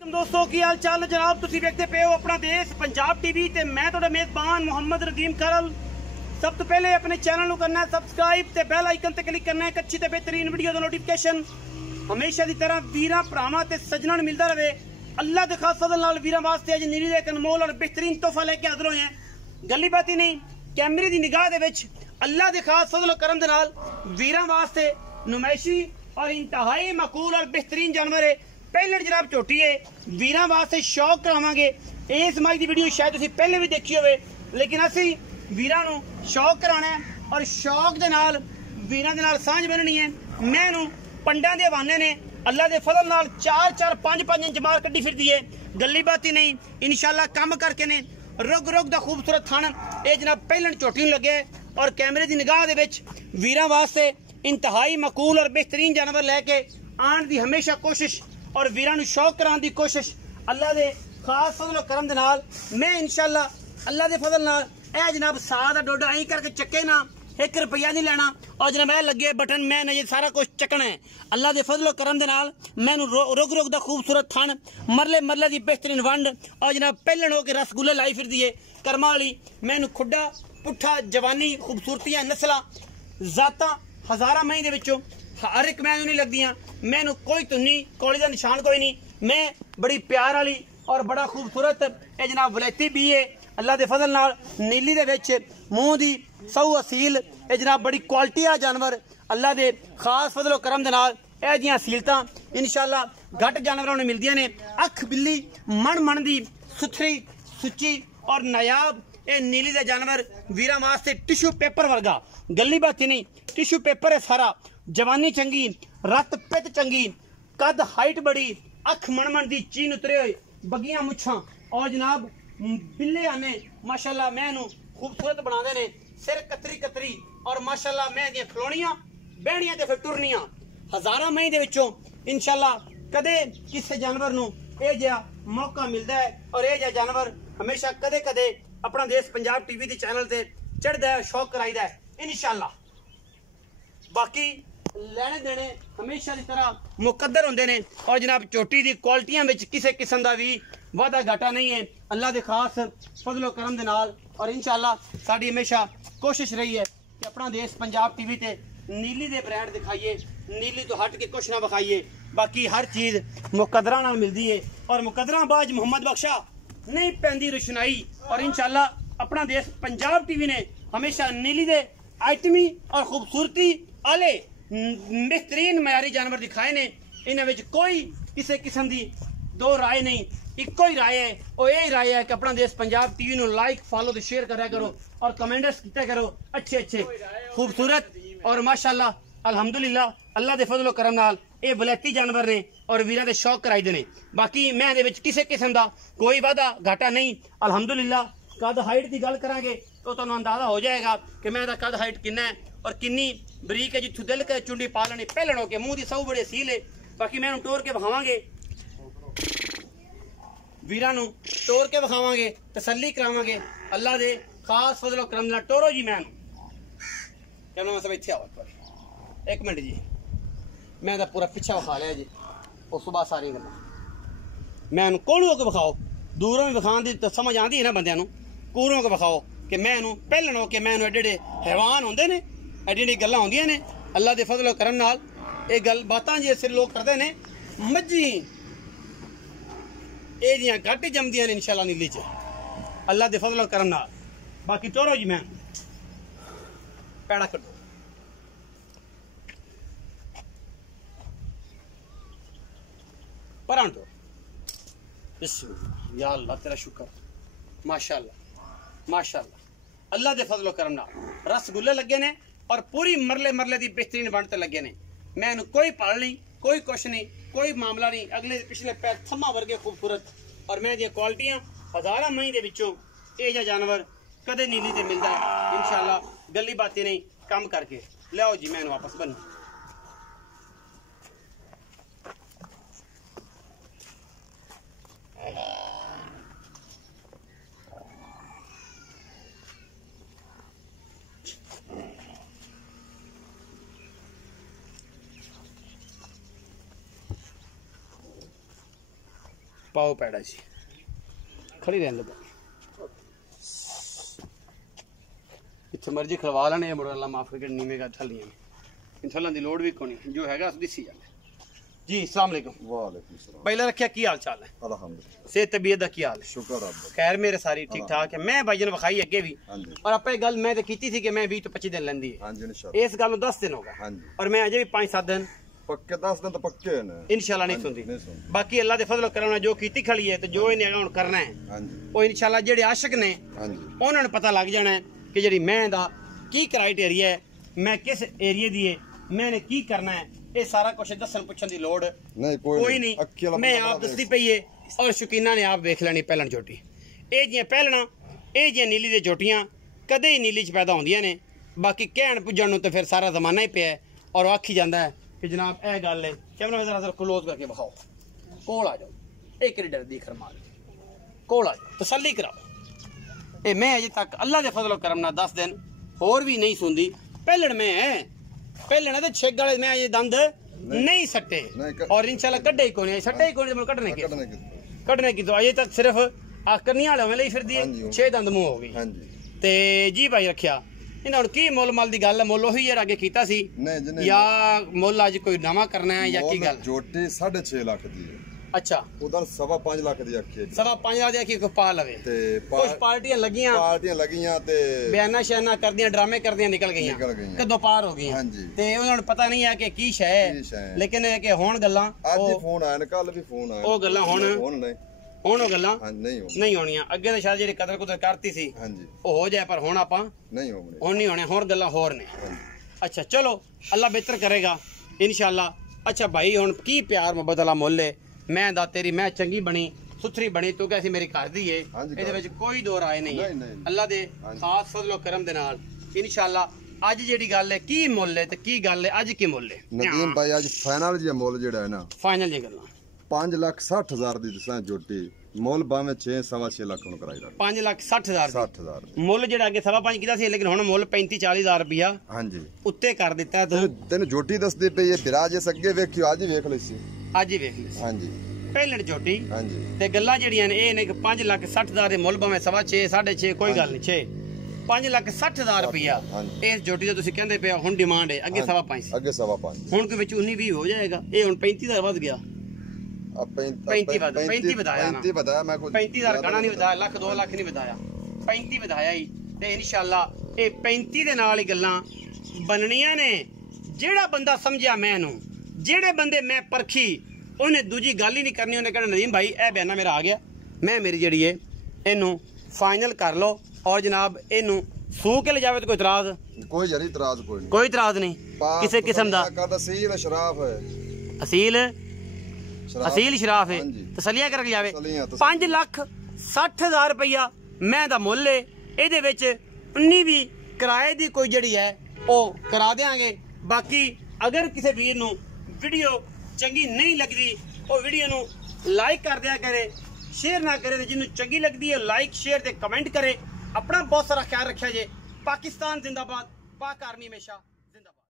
दोस्तों की हाल चाल जनाब तुसी देखते पे हो अपना देश पंजाब टीवी ते मैं तुहाडा मेजबान मोहम्मद रदीम करल। सब तो पहले अपने चैनल को करना है सबसक्राइब ते बेल आइकन ते क्लिक करना है। एक अच्छी ते बेहतरीन वीडियो का नोटिफिकेशन हमेशा की तरह वीरां भरावां ते सज्जनां नूं मिलता रहे। अल्लाह दे खास फज़ल नाल वीरां वास्ते अज नीली दे अनमोल और बेहतरीन तोहफा लेके हाज़र होए हैं। गल्ली बात ही नहीं, कैमरे की निगाह दे विच अल्लाह दे खास फज़ल करम दे नाल वीरां वास्ते नुमाइशी और इंतहाई मकूल और बेहतरीन जानवर है। पहले जनाब झोटी है वीरां वास्ते शौक करावांगे। इस माई की वीडियो शायद तुसीं पहले भी देखी होवे, लेकिन असी वीरां नूं शौक कराना है और शौक दे नाल वीरां दे नाल सांझ बननी है। मैं पंडां दे हवाने ने अल्लाह दे फज़ल नाल 4-4 5-5 इंच मार कड्डी फिरदी है। गल्ली बात ही नहीं, इंशाल्लाह कम करके ने रुग रुग दा खूबसूरत थान ये जनाब पहले झोटी नूं लगे और कैमरे की निगाह दे विच वीरां वास्ते इंतहाई मकूल और बेहतरीन जानवर लैके आने की हमेशा कोशिश और वीरां नूं शौक कराने की कोशिश अल्लाह दे खास फज़ल करम दे नाल मैं इंशाल्लाह अल्लाह दे फज़ल नाल ए जनाब सा दा डोडा ऐं करके चक्के ना 1 रुपया नहीं लेना और जनाब ए लगे बटन मैं ये सारा कुछ चकना है। अल्लाह दे फज़ल करम दे नाल मैनू रुग रुग दा खूबसूरत थन मरले मरले दी बेहतरीन वंड और जनाब पहलन हो के रसगुल्ले लाई फिरदी है कर्मा वाली। मैनू खुड्डा पुट्ठा जवानी खूबसूरतियां नस्लां जातां हज़ारां मई दे विचों हर एक मैनू नहीं लगदियां। मैनू कोई तुन्नी कौली का निशान कोई नहीं। मैं बड़ी प्यार वाली और बड़ा खूबसूरत ये जनाब वलैती भी है अल्लाह के फज़ल नाल नीली दे विच मूँह दी सऊ असील ये जनाब बड़ी क्वालिटी आ जानवर अल्लाह के खास फज़ल करम दे नाल ए जियां असीलतां इंशाल्लाह घट जानवरों ने मिलदियां ने। अख बिल्ली मन मन दी सुथरी सुच्ची और नायाब ये नीली दे जानवर वीरां वास्ते टिश्यू पेपर वर्गा। गल्ली बात ही नहीं, टिश्यू पेपर है सारा। जवानी चंगी, रत पित चंगी, कद हाइट बड़ी, अख मनमन दी चीन उतरे हुए, बगियां मुछां और जनाब बिल्ले आने माशाल्लाह मैनू खूबसूरत बनाते ने। सिर कतरी कतरी और माशाल्लाह मैं दी खलोनियां बहनियां ते फिर टुरनियां हज़ारां मई दे विचों इंशाल्लाह कदे किसी जानवर नूं ए जिहा मौका मिलता है और ये जिहा जानवर हमेशा कदे कदे अपना देश पंजाब टीवी दी चैनल ते चढ़दा है, शौक कराईदा है इंशाल्लाह। बाकी लेने देने हमेशा की तरह मुकद्दर होंदे ने और जनाब चोटी की क्वालिटियां विच किसी किस्म का भी वादा घाटा नहीं है अल्लाह के खास फज़लो करम दे नाल। और इंशाल्लाह साडी हमेशा कोशिश रही है कि अपना देश पंजाब टीवी ते नीली दे ब्रांड दिखाइए, नीली तो हट के कुछ ना विखाइए। बाकी हर चीज़ मुकद्दरां नाल मिलती है और मुकद्दरां बाज मोहम्मद बख्शा नहीं पैंदी रुशनाई। और इंशाल्लाह अपना देश पंजाब टीवी ने हमेशा नीली दे आइटमी और खूबसूरती आले बेहतरीन मयारी जानवर दिखाए ने। इन्हां विच कोई किसी किस्म की दो राय नहीं, इको ही राय है और यही राय है कि अपना देश पंजाब टीवी नूं लाइक फॉलो तो शेयर करा करो और कमेंट्स किया करो अच्छे अच्छे खूबसूरत और माशाल्लाह अल्हम्दुलिल्लाह अल्लाह दे फज़लो करम नाल ये वलैती जानवर ने और वीरां दे शौक कराई दे ने। बाकी मैं दे विच किसी किस्म का कोई वादा घाटा नहीं अल्हम्दुलिल्लाह। कद हाइट की गल करांगे तो तुहानूं अंदाजा हो जाएगा कि मैं कद हाइट किन्ना है और किन्नी बरीक है जिथों दिल के चुंडी पा लेनी पहलन हो के मूँह की सऊ बड़े सील है। बाकी मैं टोर के विखावांगे वीरां नूं टोर के विखावांगे तसल्ली करावांगे अल्लाह दे खास फज़लो करम नाल। टोरो जी मैं कहना सब इत्थे आओ एक मिनट जी मैं तो पूरा पिछा विखा लिया जी और सुबह सारी गल्लां मैं कोलों होकर विखाओ दूरों भी विखाण दी समझ आती है ना बंदियां नूं। कोलों होकर विखाओ कि मैं पहलन हो के मैं एडे एडे हैवान होंदे ने एडी एडी गल्लां होंदियां ने अल्लाह दे फज़लो करम नाल। ये गल बातां जे सिर लोग करते ने मज्जी ये जियां घट ही जमदियां ने इंशाल्लाह नीली च अल्लाह दे फज़लो करम नाल। बाकी टोरो जी मैं पैड़ा कड्डो परां टोर बिस्मिल्लाह या अल्लाह तेरा शुक्र माशाल्लाह माशाल्लाह अल्लाह दे फज़लो करम नाल रसगुल्ले लगे ने और पूरी मरले मरले की बेहतरीन वंड लगे ने। मैं कोई पल नहीं कोई कुछ नहीं कोई मामला नहीं अगले पिछले पैर थम्मा वर्गे खूबसूरत और मैं दियां क्वालिटियां हज़ारां मई दे विचों ये जिहा जानवर कदे नीली ते मिलता है इंशाल्लाह। गल्ली बातें नहीं कम करके लियाओ जी मैं वापस बन पाओ पैड़ा जी खड़ी रहने दो इतने मर्जी खलवा लेने मुड़ अल्लाह माफ करके नीवे का थलियां इन थलों की लोड़ भी कोनी जो हैगा दिसी जाए जी अस्सलाम वालेकुम। वालेकुम सलाम। पहले रखिया की हाल चाल है? अल्हम्दुलिल्लाह। सेहत तबीयत दा की हाल है? शुक्र रब खैर मेरे सारी ठीक ठाक है। मैं भाई ने विखाई अगे भी हां जी और आपे गल मैं तो कीती थी कि मैं 20 तो 25 दिन लेंदी है। हां जी इंशाल्लाह इस गल 10 दिन हो गए हां जी और मैं अजे भी 5-7 दिन पक्के 10 दिन तो पक्के हैं इंशाल्लाह नहीं सुनदी। बाकी अल्लाह दे फजल करम जो कीती खड़ी है तो जो इन्हें हुन करना है हां जी वो इंशाल्लाह जेड़े आशिक ने हां जी उन्हां नु पता लग जाना है कि जेड़ी मैं दा की क्राइटेरिया है मैं किस एरिया दी है मैंने की करना है ये सारा कुछ दसन पुछन दी लोड़ नहीं कोई नहीं। मैं आप दसदी पई है और शौकीना ने आप देख लेनी पहलन चोटी ये जियां पहलना ये जियां नीली दे चोटियां कदे ही नीली च पैदा होंदियां ने बाकी कहण पुजण तो फिर सारा जमाना ही पिया और आखी जाता है कि जनाब यह गल है कैमरा में जरा क्लोज करके विखाओ कोल आ जाओ एक डर दी खरमाल कोल आ जाओ तसल्ली कराओ ये मैं अजे तक अल्लाह के फजल करम ना 10 दिन होर भी नहीं सुनदी पहलण में पहले ना तो छेग वाले मैं ये दंद नहीं सट्टे और इंशाल्लाह कड्डे ही कोनी सट्टे ही कोनी कटने की तो अजे तक सिर्फ करनिया वाले ले फिर दी 6 दंद मुंह हो गई हां जी ते जी भाई रखिया इन्हां हुण की मुल मल दी गल है मुल ओही अगे कीता सी या मुल अज कोई नवा करना है या की गल जोटी 6.5 लाख दी है अच्छा उधर 5.5 लाख दी आखी 5.5 लाख दी आखी को पा लवे ते कुछ पार्टियां लगियां ते बयाना शयाना कर दियां ड्रामे कर दियां निकल गईयां कदों पार हो गईयां हां जी ते उन्हां नु पता नहीं है कि की शय है लेकिन है कि हुण गल्लां आज ही फोन आया कल भी फोन आया ओ गल्लां हुण गल्लां नहीं होणियां अगे तो शायद जेडी कदर कुदर करती सी हां जी ओ हो जाए पर हुण आपां नहीं होणे हुण नहीं होणे हुण गल्लां होर ने अच्छा चलो अल्लाह बेहतर करेगा इंशाल्लाह। अच्छा भाई हुण की प्यार मोहब्बत वाला मुल है मैं दा तेरी मैं चंगी बनी सुथरी बनी तू कैसी मेरी घर दी है ਇਹਦੇ ਵਿੱਚ कोई दो राय नहीं है अल्लाह दे खास फजलो करम दे नाल इंशाल्लाह। ਅੱਜ ਜਿਹੜੀ ਗੱਲ ਹੈ ਕੀ ਮੁੱਲ ਹੈ ਤੇ ਕੀ ਗੱਲ ਹੈ ਅੱਜ ਕੀ ਮੁੱਲ ਹੈ ਨਦੀਮ ਭਾਈ ਅੱਜ ਫਾਈਨਲ ਜੀ ਮੁੱਲ ਜਿਹੜਾ ਹੈ ਨਾ ਫਾਈਨਲ ਜੀ ਗੱਲਾਂ 5,60,000 ਦੀ ਦਸਾਂ ਜੋਟੀ ਮੁੱਲ ਭਾਵੇਂ 6.5 ਲੱਖ ਨੂੰ ਕਰਾਈ ਦਾ 5,60,000 ਮੁੱਲ ਜਿਹੜਾ ਅੱਗੇ 5.5 ਕੀਤਾ ਸੀ ਲੇਕਿਨ ਹੁਣ ਮੁੱਲ 35-40,000 ਰੁਪਿਆ ਹਾਂਜੀ ਉੱਤੇ ਕਰ ਦਿੱਤਾ ਤੈਨੂੰ ਜੋਟੀ ਦੱਸਦੀ ਪਈ ਇਹ ਵਿਰਾਜ ਇਸ ਅੱਗੇ ਵੇਖਿਓ ਅੱਜ ਹੀ ਵੇਖ ਲਈ ਸੀ ਅੱਜ ਹੀ ਵੇਖ ਲਈ ਹਾਂਜੀ ਪਹਿਲਣ ਝੋਟੀ ਹਾਂਜੀ ਤੇ ਗੱਲਾਂ ਜਿਹੜੀਆਂ ਨੇ ਇਹ ਨੇ ਕਿ 5,60,000 ਦੇ ਮੁੱਲ ਭਾਵੇਂ 6.5 6.5 ਕੋਈ ਗੱਲ ਨਹੀਂ 6 5,60,000 ਰੁਪਿਆ ਇਸ ਜੋਟੀ ਦਾ ਤੁਸੀਂ ਕਹਿੰਦੇ ਪਿਆ ਹੁਣ ਡਿਮਾਂਡ ਹੈ ਅੱਗੇ 5.5 ਸੀ ਅੱਗੇ 5.5 ਹੁਣ ਕੋਈ ਵਿੱਚ 19-20 ਹੋ ਜਾਏਗਾ ਇਹ ਹੁਣ 35,000 ਵੱਧ ਗਿਆ 35 ਵਧਾਇਆ ਨਾ 35 ਵਧਾਇਆ ਮੈਂ ਕੋਈ 35,000 ਗਣਾ ਨਹੀਂ ਵਧਾਇਆ ਲੱਖ 2 ਲੱਖ ਨਹੀਂ ਵਧਾਇਆ 35 ਵਧਾਇਆ ਹੀ ਤੇ ਇਨਸ਼ਾਅੱਲਾ ਇਹ 35 ਦੇ ਨਾਲ ਹੀ ਗੱਲਾਂ ਬਣਨੀਆਂ ਨੇ। ਜਿਹੜਾ ਬੰਦਾ ਸਮਝਿਆ ਮੈਨੂੰ ਜਿਹੜੇ ਬੰਦੇ ਮੈਂ ਪਰਖੀ ਉਹਨੇ ਦੂਜੀ ਗੱਲ ਹੀ ਨਹੀਂ ਕਰਨੀ ਉਹਨੇ ਕਹਿਣਾ ਨਦੀਮ ਭਾਈ ਇਹ ਬਿਆਨਾ ਮੇਰਾ ਆ ਗਿਆ ਮੈਂ ਮੇਰੀ ਜਿਹੜੀ ਹੈ ਇਹਨੂੰ ਫਾਈਨਲ ਕਰ ਲਓ और जनाब इनू सू के ले जावे तो कोई इतराज कोई इतराज नहीं किसी किस्म दा असील शराफ है तसलिया करके जावे 5,60,000 रुपया मैं दा मुल है ਇਹਦੇ ਵਿੱਚ 19 भी किराए दी कोई जड़ी है वो करा देंगे। बाकी अगर किसी वीर नू वीडियो चंगी नहीं लगती वो वीडियो नू लाइक कर दिया करे शेयर ना करे जिन्होंने चंगी लगती है लाइक शेयर ते कमेंट करे। अपना बहुत सारा ख्याल रखा जे। पाकिस्तान जिंदाबाद, पाक आर्मी हमेशा।